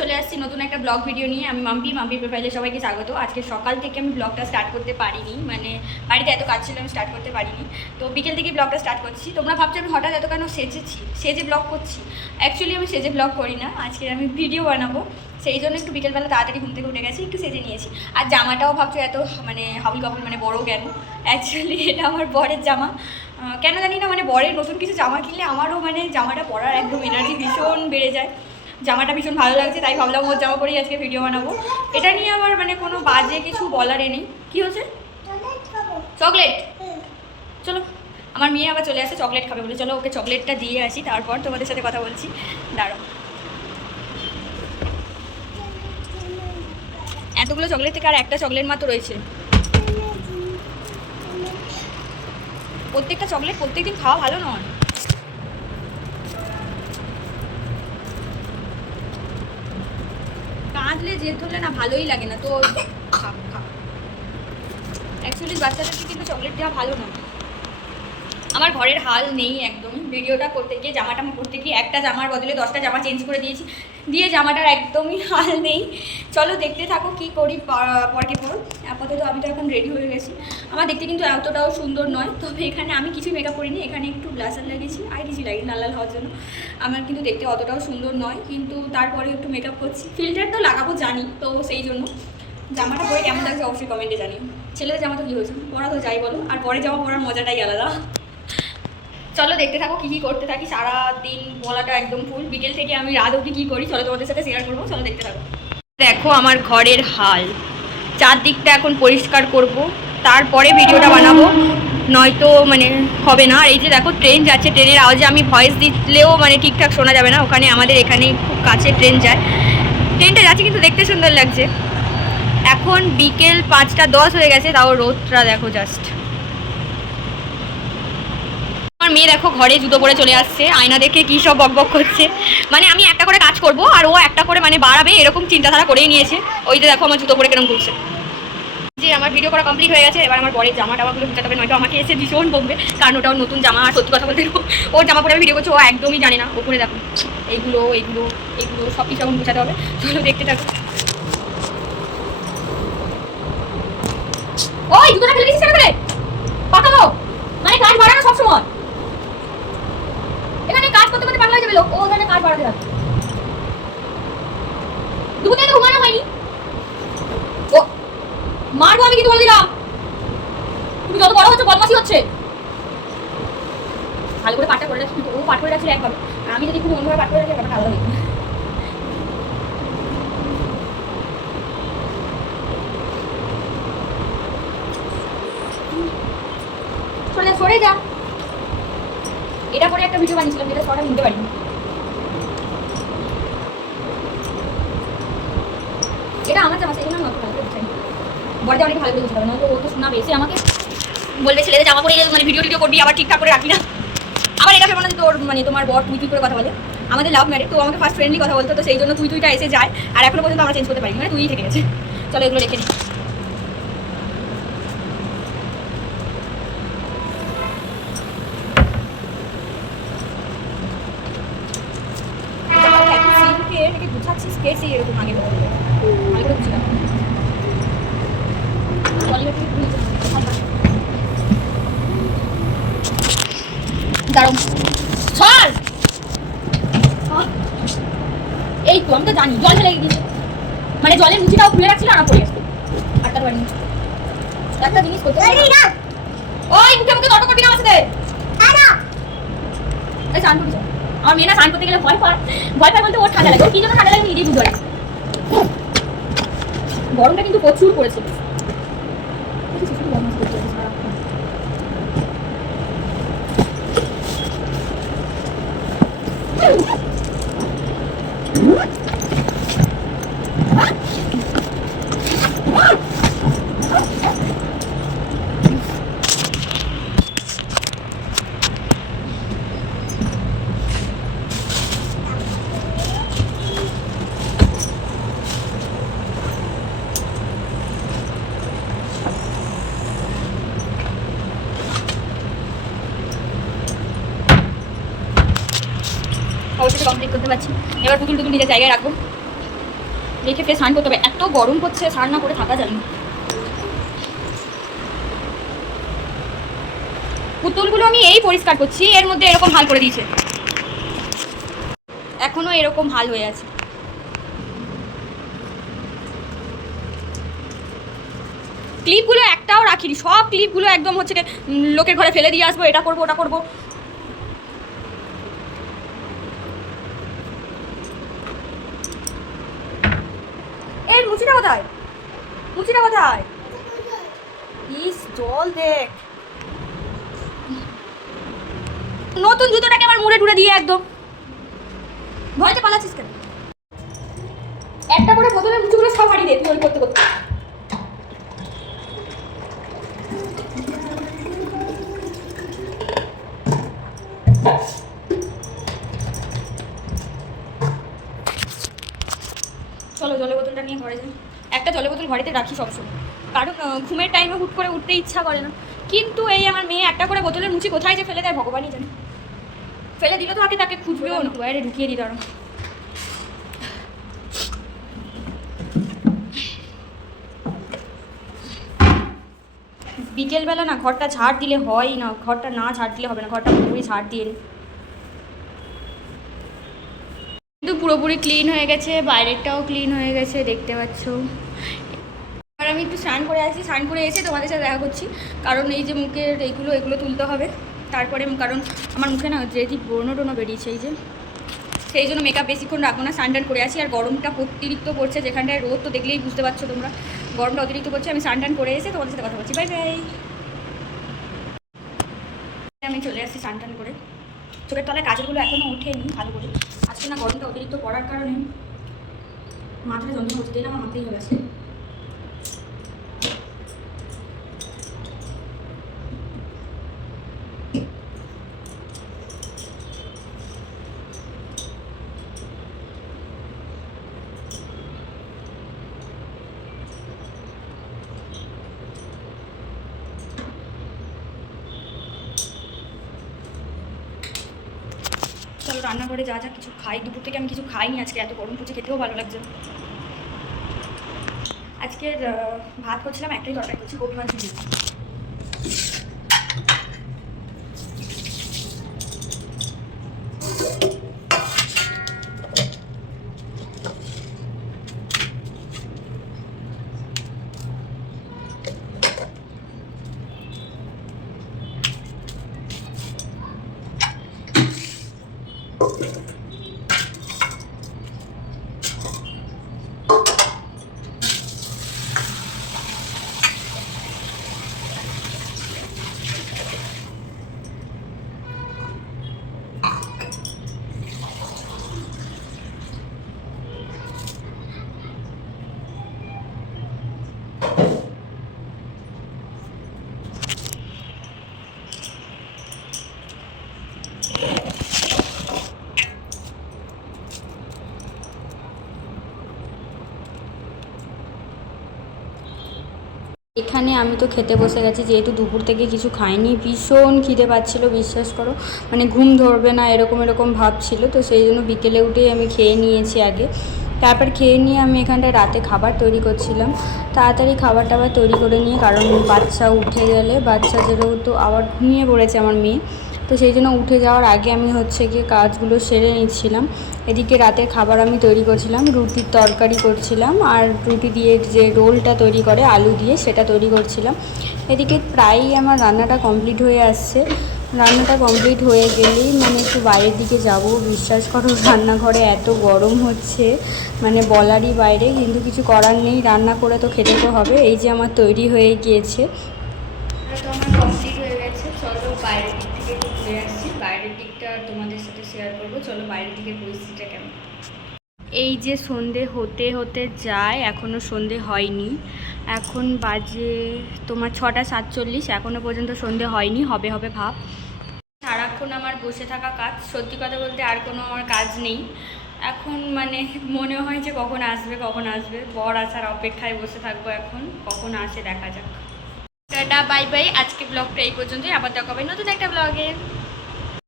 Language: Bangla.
চলে আসছি নতুন একটা ব্লগ ভিডিও নিয়ে। আমি মাম্পি প্রোফাইলে সবাইকে স্বাগত। আজকে সকাল থেকে আমি ব্লগটা স্টার্ট করতে পারিনি, মানে বাড়িতে এত কাজ ছিল আমি স্টার্ট করতে পারিনি। তো বিকেল থেকে ব্লগটা স্টার্ট করছি। তোমরা ভাবছো আমি হঠাৎ এত কেন সেজে ব্লগ করছি। অ্যাকচুয়ালি আমি সেজে ব্লগ করি না, আজকে আমি ভিডিও বানাবো, সেই জন্য একটু বিকেলবেলা তাড়াতাড়ি ঘুম থেকে উঠে গেছি, একটু সেজে নিয়েছি। আর জামাটাও ভাবছো এত মানে হাউল কাপড় মানে বড় কেন, অ্যাকচুয়ালি এটা আমার বরের জামা। কেন জানি না, মানে বরের নতুন কিছু জামা কিনলে আমারও মানে জামাটা পরার একদম এনার্জি ভীষণ বেড়ে যায়। জামাটা ভীষণ ভালো লাগছে, তাই ভাবলাম ওর জামা পরেই আজকে ভিডিও বানাবো। এটা নিয়ে আমার মানে কোনো বাজে কিছু বলার নেই। কি হচ্ছে? চকলেট। চলো, আমার মেয়ে আবার চলে আসে চকলেট খাবে বলে। চলো ওকে চকলেটটা দিয়ে আসি, তারপর তোমাদের সাথে কথা বলছি। দাঁড়াও, এতগুলো চকলেট থেকে আর একটা চকলেট মাত্র রয়েছে। প্রত্যেকটা চকলেট প্রত্যেকদিন খাওয়া ভালো নয়। কাঁদলে জেদ ধরলে না ভালোই লাগে না তো। অ্যাকচুয়ালি বাচ্চাদেরকে কিন্তু চকলেট দেওয়া ভালো না। আমার ঘরের হাল নেই একদম। ভিডিওটা করতে গিয়ে জামাটা করতে গিয়ে একটা জামার বদলে 10টা জামা চেঞ্জ করে দিয়েছি, দিয়ে জামাটার একদমই হাল নেই। চলো দেখতে থাকো কি করি পরকে পর। আপাতত আমি তো এখন রেডি হয়ে গেছি। আমার দেখতে কিন্তু এতটাও সুন্দর নয়, তবে এখানে আমি কিছুই মেকআপ করিনি, এখানে একটু ব্লাশার লাগিয়েছি আর কিছু লাগিয়ে লাল লাল হওয়ার জন্য। আমার কিন্তু দেখতে অতটাও সুন্দর নয়, কিন্তু তারপরে একটু মেকআপ করছি। ফিল্টার তো লাগাবো জানি, তো সেই জন্য জামাটা পরে কেমন লাগছে অবশ্যই কমেন্টে জানি। ছেলেদের জামা তো কী হয়েছে, পরা তো যাই বলো, আর পরে জামা পরার মজাটাই আলাদা। চলো দেখতে থাকো কী করতে থাকি সারাদিন। বলাটা একদম ফুল। বিকেল থেকে আমি রাত অবধি কী করি চলো তোমাদের সাথে শেয়ার করবো। চলো দেখতে থাকো। দেখো আমার ঘরের হাল, চারদিকটা এখন পরিষ্কার করব, তারপরে ভিডিওটা বানাবো, নয়তো মানে হবে না। আর এই যে দেখো ট্রেন যাচ্ছে, ট্রেনের আওয়াজে আমি ভয়েস দিলেও মানে ঠিকঠাক শোনা যাবে না। ওখানে আমাদের এখানে খুব কাছে ট্রেন যায়, ট্রেনটা যাচ্ছে কিন্তু দেখতে সুন্দর লাগছে। এখন বিকেল 5টা 10 হয়ে গেছে, তাও রোদটা দেখো জাস্ট। আমার মেয়ে দেখো ঘরে জুতো পরে চলে আসছে, আয়না দেখে কী সব বকবক করছে। মানে আমি একটা করে কাজ করব আর ও একটা করে মানে বাড়াবে, এরকম চিন্তাধারা করেই নিয়েছে। ওই যে দেখো আমার জুতো পরে কেরম করছে। যে আমার ভিডিও করা কমপ্লিট হয়ে গেছে, এবার আমার বরের জামা টামাগুলো বুঝাতে হবে, নয়তো আমাকে এসে ভীষণ বকবে, কারণ ওটাও নতুন জামা। আর সত্যি কথা বলতে ওর জামা পরে আমি ভিডিও করছি, ও একদমই জানে না। ওপরে দেখো এইগুলো এইগুলো এইগুলো সব কিছু এখন বুঝাতে হবে। চলো দেখতে থাকো। ওই জুতোটা ফেলে দিচ্ছিস কেন করে? পাকাবো মানে কাজ বাড়ানো সবসময়। এখানে কাজ করতে করতে পাগলা হয়ে যাবে লোক, ও ওখানে কাজ বাড়াতে থাকে। দুপুরে তো ঘুমানো হয়নি। ও মারবো আমি, কিন্তু বলে দিলাম। তুমি যত বড় হচ্ছে বদমাশি হচ্ছে। ভালো করে পাঠটা করে রাখছি, ও পাঠ করে রাখছিল একবার, আমি যদি খুব অন্যভাবে পাঠ করে রাখি ব্যাপারটা আলাদা দেখি। সরে যা। এটা পরে একটা ভিডিও বানিয়েছিলাম, যেটা সরটা নিতে পারিনি। এটা আমার জামা, সেই জন্য আমি অত ভালো করে চাই। বড়টা অনেক ভালো করে বুঝতে পারে না, তো ও তো শোনাবে এসে আমাকে, বলবে ছেলেদের জামা পরে মানে ভিডিও করবি আবার ঠিকঠাক করে রাখবি না। আবার এটা ভেবো না যে তোর মানে তোমার বর তুই করে কথা বলে। আমাদের লাভ ম্যারেজ, তো আমাকে ফার্স্ট ফ্রেন্ডলি কথা বলতো, তো সেই জন্য তুইটা এসে যায়। আর এখনো পর্যন্ত আমরা চেঞ্জ করতে পারিনি, মানে তুই থেকে গেছে। চলো এগুলো রেখে দিই। গুছাচ্ছিস কেসে এরকম আগে ভালো করে বুঝলাম। দাঁড়াও সর। এই তো আমি তো জানি জল ফেলে গিয়েছি, মানে জলের মুচিটাও খুলে রাখছিল না পড়ে আসতো। আটটা পারি একটা জিনিস করতে না। ওই মুখে মুখে তর্ক করবি না আমার সাথে। এই স্নান করবি? আমার মেয়ে না স্নান করতে গেলে ভয় পায় বলতে ওর ঠান্ডা লাগে। ওর কি জন্য ঠান্ডা লাগে নিজেই বুঝতে পারি। গরমটা কিন্তু প্রচুর পড়েছে। অবশ্যই কমপ্লিট করতে পারছি। এবার পুতুল নিজের জায়গায় রাখবো। রেখে ফের স্নান করতে হবে, এত গরম হচ্ছে স্নান না করে থাকা যায় না। পুতুলগুলো আমি এই পরিষ্কার করছি, এর মধ্যে এরকম হাল করে দিয়েছে, এখনো এরকম হাল হয়ে আছে। ক্লিপগুলো একটাও রাখিনি, সব ক্লিপগুলো একদম হচ্ছে লোকের ঘরে ফেলে দিয়ে আসবো, এটা করবো ওটা করবো। এই মুচিটা কোথায়, মুচিটা কোথায়? ইস জল দেখ, নতুন জুতোটাকে আমার মুড়ে টুড়ে দিয়ে একদম ভয়তে পালাচ্ছিস কেন? একটা করে বোতলের মুচিগুলো সব হারিয়ে দে তুই ওই করতে করতে। চলো জলের বোতলটা নিয়ে ঘরে যাই। একটা জলের বোতল ঘরেতে রাখি সবসময়, কারণ ঘুমের টাইমে হুট করে উঠতে ইচ্ছা করে না। কিন্তু এই আমার মেয়ে একটা করে বোতলের মুচি কোথায় যে ফেলে দেয় ভগবানই জানে। ফেলে দিলে তো আগে তাকে খুঁজবেও না, বাইরে ঢুকিয়ে দিই। দাঁড়ো, বিকেলবেলা না ঘরটা ঝাড় দিলে হয় না, ঘরটা না ঝাড় দিলে হবে না, ঘরটা পুরোপুরি ঝাড় দিয়ে নি। কিন্তু পুরোপুরি ক্লিন হয়ে গেছে, বাইরেরটাও ক্লিন হয়ে গেছে দেখতে পাচ্ছ। আর আমি একটু স্নান করে আসি, স্নান করে এসে তোমাদের সাথে দেখা করছি, কারণ এই যে মুখের এগুলো তুলতে হবে তারপরে, কারণ আমার মুখে না যেটি ব্রণ টোনো বেরিয়েছে এই যে, সেই জন্য মেকআপ বেশিক্ষণ রাখবো না, স্নান টান করে আসি। আর গরমটা অতিরিক্ত পড়ছে, যেখানটায় রোদ তো দেখলেই বুঝতে পারছো তোমরা, গরমটা অতিরিক্ত পড়ছে। আমি স্নান টান করে এসে তোমাদের সাথে কথা বলছি, বাই বাই। আমি চলে আসছি স্নান টান করে, চোখের তলায় কাজলগুলো এখনও ওঠেনি ভালো করে, আজকে না গরমটা অতিরিক্ত পড়ার কারণে মাথাটা যন্ত্রণা হচ্ছে, তাই না আমার মাথায় হয়ে গেছে। চলো রান্নাঘরে যা যা কিছু খাই, দুপুর থেকে আমি কিছু খাইনি আজকে, এত গরম পড়ছে, খেতেও ভালো লাগছে। আজকের ভাত করছিলাম, একটাই তরকারি করছি, কপি মাছ দিয়ে। এখানে আমি তো খেতে বসে গেছি, যেহেতু দুপুর থেকে কিছু খাইনি, ভীষণ খিদে পাচ্ছিলো বিশ্বাস করো, মানে ঘুম ধরবে না এরকম ভাব ছিল, তো সেই জন্য বিকেলে উঠেই আমি খেয়ে নিয়েছি আগে। তারপর খেয়ে নিয়ে আমি এখানটায় রাতে খাবার তৈরি করছিলাম, তাড়াতাড়ি খাবার টাবার তৈরি করে নিয়ে, কারণ বাচ্চা উঠে গেলে, বাচ্চা যেহেতু আবার ঘুমিয়ে পড়েছে আমার মেয়ে, তো সেই জন্য উঠে যাওয়ার আগে আমি হচ্ছে গিয়ে কাজগুলো সেরে নিচ্ছিলাম। এদিকে রাতের খাবার আমি তৈরি করছিলাম, রুটির তরকারি করছিলাম, আর রুটি দিয়ে যে রোলটা তৈরি করে আলু দিয়ে সেটা তৈরি করছিলাম। এদিকে প্রায়ই আমার রান্নাটা কমপ্লিট হয়ে আসছে, রান্নাটা কমপ্লিট হয়ে গেলেই মানে একটু বাইরের দিকে যাব। বিশ্বাস করো রান্নাঘরে এত গরম হচ্ছে, মানে বলারই বাইরে, কিন্তু কিছু করার নেই, রান্না করে তো খেতে তো হবে। এই যে আমার তৈরি হয়ে গিয়েছে, তো আমার কমপ্লিট হয়ে গেছে। চলো বাইরের দিক থেকে একটু ঘুরে আসছি, বাইরের দিকটা তোমাদের সাথে শেয়ার করবো। চলো বাইরের দিকের পরিস্থিতিটা কেমন। এই যে সন্ধে হতে হতে যায়, এখনও সন্ধে হয়নি, এখন বাজে তোমার 6:47, এখনও পর্যন্ত সন্ধে হয়নি, হবে হবে ভাব। সারাক্ষণ আমার বসে থাকা কাজ, সত্যি কথা বলতে আর কোনো আমার কাজ নেই এখন, মানে মনে হয় যে কখন আসবে কখন আসবে, বর আসার অপেক্ষায় বসে থাকবো এখন, কখন আসে দেখা যাক। টাটা বাই বাই, আজকে ব্লগটা এই পর্যন্তই, আবার দেখা হবে নতুন একটা ব্লগে।